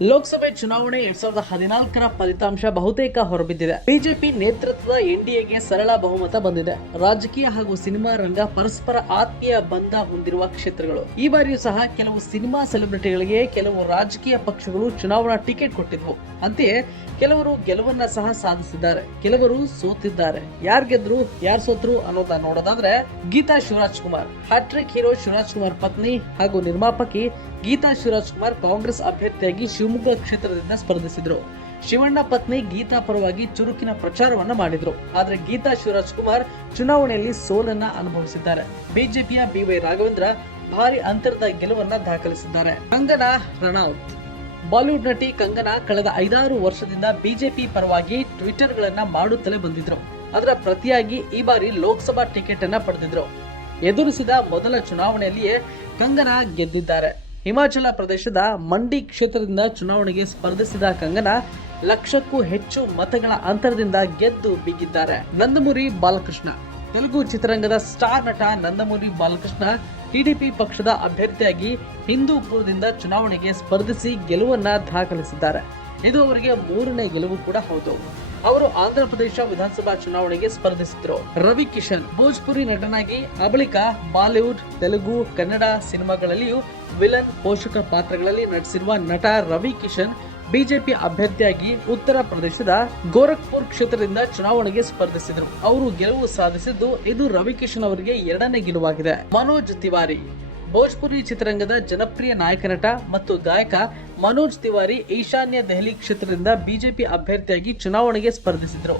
ಲೋಕಸಭೆ ಚುನಾವಣೆ 2014ರ ಫಲಿತಾಂಶ ಬಹುತೇಕ ಹೊರಬಿದ್ದಿದೆ. ಬಿಜೆಪಿ ನೇತೃತ್ವದ ಎನ್ಡಿಎಗೆ ಸರಳ ಬಹುಮತ ಬಂದಿದೆ. ರಾಜಕೀಯ ಹಾಗೂ ಸಿನಿಮಾ ರಂಗ ಪರಸ್ಪರ ಆತ್ಮೀಯ ಬಂಧ ಹೊಂದಿರುವ ಕ್ಷೇತ್ರಗಳು. ಈ ಬಾರಿಯೂ ಸಹ ಕೆಲವು ಸಿನಿಮಾ ಸೆಲೆಬ್ರಿಟಿಗಳಿಗೆ ಕೆಲವು ರಾಜಕೀಯ ಪಕ್ಷಗಳು ಚುನಾವಣಾ ಟಿಕೆಟ್ ಕೊಟ್ಟಿದ್ವು. ಅಂತೆಯೇ ಕೆಲವರು ಗೆಲುವನ್ನ ಸಹ ಸಾಧಿಸಿದ್ದಾರೆ, ಕೆಲವರು ಸೋತಿದ್ದಾರೆ. ಯಾರ್ ಗೆದ್ರು ಯಾರ್ ಸೋತ್ರು ಅನ್ನೋದನ್ನ ನೋಡೋದಾದ್ರೆ, ಗೀತಾ ಶಿವರಾಜ್ ಕುಮಾರ್ ಹ್ಯಾಟ್ರಿಕ್ ಹೀರೋ ಶಿವರಾಜ್ ಕುಮಾರ್ ಪತ್ನಿ ಹಾಗೂ ನಿರ್ಮಾಪಕಿ ಗೀತಾ ಶಿವರಾಜ್ ಕುಮಾರ್ ಕಾಂಗ್ರೆಸ್ ಅಭ್ಯರ್ಥಿಯಾಗಿ ಶಿವಮೊಗ್ಗ ಕ್ಷೇತ್ರದಿಂದ ಸ್ಪರ್ಧಿಸಿದ್ರು. ಶಿವಣ್ಣ ಪತ್ನಿ ಗೀತಾ ಪರವಾಗಿ ಚುರುಕಿನ ಪ್ರಚಾರವನ್ನ ಮಾಡಿದ್ರು. ಆದ್ರೆ ಗೀತಾ ಶಿವರಾಜ್ ಕುಮಾರ್ ಚುನಾವಣೆಯಲ್ಲಿ ಸೋಲನ್ನ ಅನುಭವಿಸಿದ್ದಾರೆ. ಬಿಜೆಪಿಯ BY ರಾಘವೇಂದ್ರ ಭಾರಿ ಅಂತರದ ಗೆಲುವನ್ನ ದಾಖಲಿಸಿದ್ದಾರೆ. ಕಂಗನಾ ರಣೌತ್ ಬಾಲಿವುಡ್ ನಟಿ ಕಂಗನಾ ಕಳೆದ 5-6 ವರ್ಷದಿಂದ ಬಿಜೆಪಿ ಪರವಾಗಿ ಟ್ವಿಟರ್ ಗಳನ್ನ ಮಾಡುತ್ತಲೇ ಬಂದಿದ್ರು. ಅದರ ಪ್ರತಿಯಾಗಿ ಈ ಬಾರಿ ಲೋಕಸಭಾ ಟಿಕೆಟ್ ಅನ್ನ ಪಡೆದಿದ್ರು. ಎದುರಿಸಿದ ಮೊದಲ ಚುನಾವಣೆಯಲ್ಲಿಯೇ ಕಂಗನಾ ಗೆದ್ದಿದ್ದಾರೆ. ಹಿಮಾಚಲ ಪ್ರದೇಶದ ಮಂಡಿ ಕ್ಷೇತ್ರದಿಂದ ಚುನಾವಣೆಗೆ ಸ್ಪರ್ಧಿಸಿದ ಕಂಗನಾ ಲಕ್ಷಕ್ಕೂ ಹೆಚ್ಚು ಮತಗಳ ಅಂತರದಿಂದ ಗೆದ್ದು ಬೀಗಿದ್ದಾರೆ. ನಂದಮುರಿ ಬಾಲಕೃಷ್ಣ ತೆಲುಗು ಚಿತ್ರರಂಗದ ಸ್ಟಾರ್ ನಟ ನಂದಮುರಿ ಬಾಲಕೃಷ್ಣ ಟಿಡಿಪಿ ಪಕ್ಷದ ಅಭ್ಯರ್ಥಿಯಾಗಿ ಹಿಂದೂಪುರದಿಂದ ಚುನಾವಣೆಗೆ ಸ್ಪರ್ಧಿಸಿ ಗೆಲುವನ್ನ ದಾಖಲಿಸಿದ್ದಾರೆ. ಇದು ಅವರಿಗೆ 3ನೇ ಗೆಲುವು ಕೂಡ ಹೌದು. ಅವರು ಆಂಧ್ರ ಪ್ರದೇಶ ವಿಧಾನಸಭಾ ಚುನಾವಣೆಗೆ ಸ್ಪರ್ಧಿಸಿದ್ರು. ರವಿ ಕಿಶನ್ ಭೋಜ್ಪುರಿ ನಟನಾಗಿ ಬಳಿಕ ಬಾಲಿವುಡ್, ತೆಲುಗು, ಕನ್ನಡ ಸಿನಿಮಾಗಳಲ್ಲಿಯೂ ವಿಲನ್ ಪೋಷಕ ಪಾತ್ರಗಳಲ್ಲಿ ನಟಿಸಿರುವ ನಟ ರವಿ ಕಿಶನ್ ಬಿಜೆಪಿ ಅಭ್ಯರ್ಥಿಯಾಗಿ ಉತ್ತರ ಪ್ರದೇಶದ ಗೋರಖ್ಪುರ್ ಕ್ಷೇತ್ರದಿಂದ ಚುನಾವಣೆಗೆ ಸ್ಪರ್ಧಿಸಿದರು. ಅವರು ಗೆಲುವು ಸಾಧಿಸಿದ್ದು ಇದು ರವಿ ಕಿಶನ್ ಅವರಿಗೆ 2ನೇ ಗೆಲುವಾಗಿದೆ. ಮನೋಜ್ ತಿವಾರಿ ಭೋಜ್ಪುರಿ ಚಿತ್ರರಂಗದ ಜನಪ್ರಿಯ ನಾಯಕ ನಟ ಮತ್ತು ಗಾಯಕ ಮನೋಜ್ ತಿವಾರಿ ಈಶಾನ್ಯ ದೆಹಲಿ ಕ್ಷೇತ್ರದಿಂದ ಬಿಜೆಪಿ ಅಭ್ಯರ್ಥಿಯಾಗಿ ಚುನಾವಣೆಗೆ ಸ್ಪರ್ಧಿಸಿದ್ರು.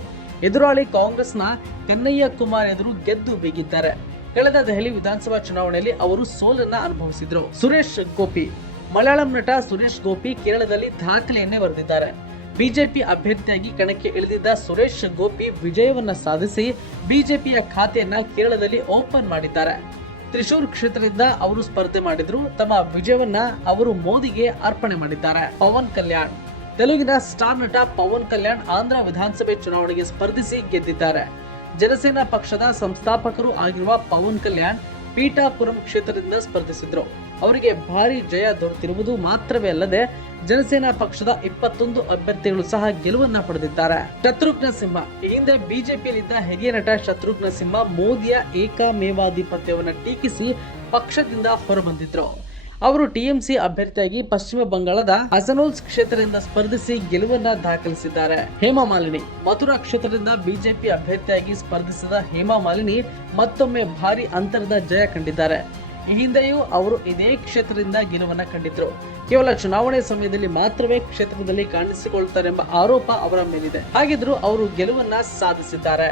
ಎದುರಾಳಿ ಕಾಂಗ್ರೆಸ್ನ ಕನ್ನಯ್ಯ ಕುಮಾರ್ ಎದುರು ಗೆದ್ದು ಬೀಗಿದ್ದಾರೆ. ಕಳೆದ ದೆಹಲಿ ವಿಧಾನಸಭಾ ಚುನಾವಣೆಯಲ್ಲಿ ಅವರು ಸೋಲನ್ನ ಅನುಭವಿಸಿದ್ರು. ಸುರೇಶ್ ಗೋಪಿ ಮಲಯಾಳಂ ನಟ ಸುರೇಶ್ ಗೋಪಿ ಕೇರಳದಲ್ಲಿ ದಾಖಲೆಯನ್ನೇ ಬರೆದಿದ್ದಾರೆ. ಬಿಜೆಪಿ ಅಭ್ಯರ್ಥಿಯಾಗಿ ಕಣಕ್ಕೆ ಇಳಿದಿದ್ದ ಸುರೇಶ್ ಗೋಪಿ ವಿಜಯವನ್ನ ಸಾಧಿಸಿ ಬಿಜೆಪಿಯ ಖಾತೆಯನ್ನ ಕೇರಳದಲ್ಲಿ ಓಪನ್ ಮಾಡಿದ್ದಾರೆ. ತ್ರಿಶೂರ್ ಕ್ಷೇತ್ರದಿಂದ ಅವರು ಸ್ಪರ್ಧೆ ಮಾಡಿದ್ರು. ತಮ್ಮ ವಿಜಯವನ್ನ ಅವರು ಮೋದಿಗೆ ಅರ್ಪಣೆ ಮಾಡಿದ್ದಾರೆ. ಪವನ್ ಕಲ್ಯಾಣ್ ತೆಲುಗಿನ ಸ್ಟಾರ್ ನಟ ಪವನ್ ಕಲ್ಯಾಣ್ ಆಂಧ್ರ ವಿಧಾನಸಭೆ ಚುನಾವಣೆಗೆ ಸ್ಪರ್ಧಿಸಿ ಗೆದ್ದಿದ್ದಾರೆ. ಜನಸೇನಾ ಪಕ್ಷದ ಸಂಸ್ಥಾಪಕರು ಆಗಿರುವ ಪವನ್ ಕಲ್ಯಾಣ್ ಪೀಠಾಪುರಂ ಕ್ಷೇತ್ರದಿಂದ ಸ್ಪರ್ಧಿಸಿದ್ರು. ಅವರಿಗೆ ಭಾರಿ ಜಯ ದೊರೆತಿರುವುದು ಮಾತ್ರವೇ ಅಲ್ಲದೆ ಜನಸೇನಾ ಪಕ್ಷದ 21 ಅಭ್ಯರ್ಥಿಗಳು ಸಹ ಗೆಲುವನ್ನ ಪಡೆದಿದ್ದಾರೆ. ಶತ್ರುಘ್ನ ಸಿನ್ಹಾ ಈ ಹಿಂದೆ ಬಿಜೆಪಿಯಲ್ಲಿದ್ದ ಹಿರಿಯ ನಟ ಶತ್ರುಘ್ನ ಸಿನ್ಹಾ ಮೋದಿಯ ಏಕಮೇವಾಧಿಪತ್ಯವನ್ನು ಟೀಕಿಸಿ ಪಕ್ಷದಿಂದ ಹೊರಬಂದಿದ್ರು. ಅವರು ಟಿಎಂಸಿ ಅಭ್ಯರ್ಥಿಯಾಗಿ ಪಶ್ಚಿಮ ಬಂಗಾಳದ ಹಸನೋಲ್ಸ್ ಕ್ಷೇತ್ರದಿಂದ ಸ್ಪರ್ಧಿಸಿ ಗೆಲುವನ್ನ ದಾಖಲಿಸಿದ್ದಾರೆ. ಹೇಮಾ ಮಾಲಿನಿ ಮಥುರಾ ಕ್ಷೇತ್ರದಿಂದ ಬಿಜೆಪಿ ಅಭ್ಯರ್ಥಿಯಾಗಿ ಸ್ಪರ್ಧಿಸಿದ ಹೇಮಾ ಮಾಲಿನಿ ಮತ್ತೊಮ್ಮೆ ಭಾರಿ ಅಂತರದ ಜಯ ಕಂಡಿದ್ದಾರೆ. ಈ ಹಿಂದೆಯೂ ಅವರು ಇದೇ ಕ್ಷೇತ್ರದಿಂದ ಗೆಲುವನ್ನ ಕಂಡಿದ್ರು. ಕೇವಲ ಚುನಾವಣೆ ಸಮಯದಲ್ಲಿ ಮಾತ್ರವೇ ಕ್ಷೇತ್ರದಲ್ಲಿ ಕಾಣಿಸಿಕೊಳ್ತಾರೆಂಬ ಆರೋಪ ಅವರ ಮೇಲಿದೆ. ಹಾಗಿದ್ರೂ ಅವರು ಗೆಲುವನ್ನ ಸಾಧಿಸಿದ್ದಾರೆ.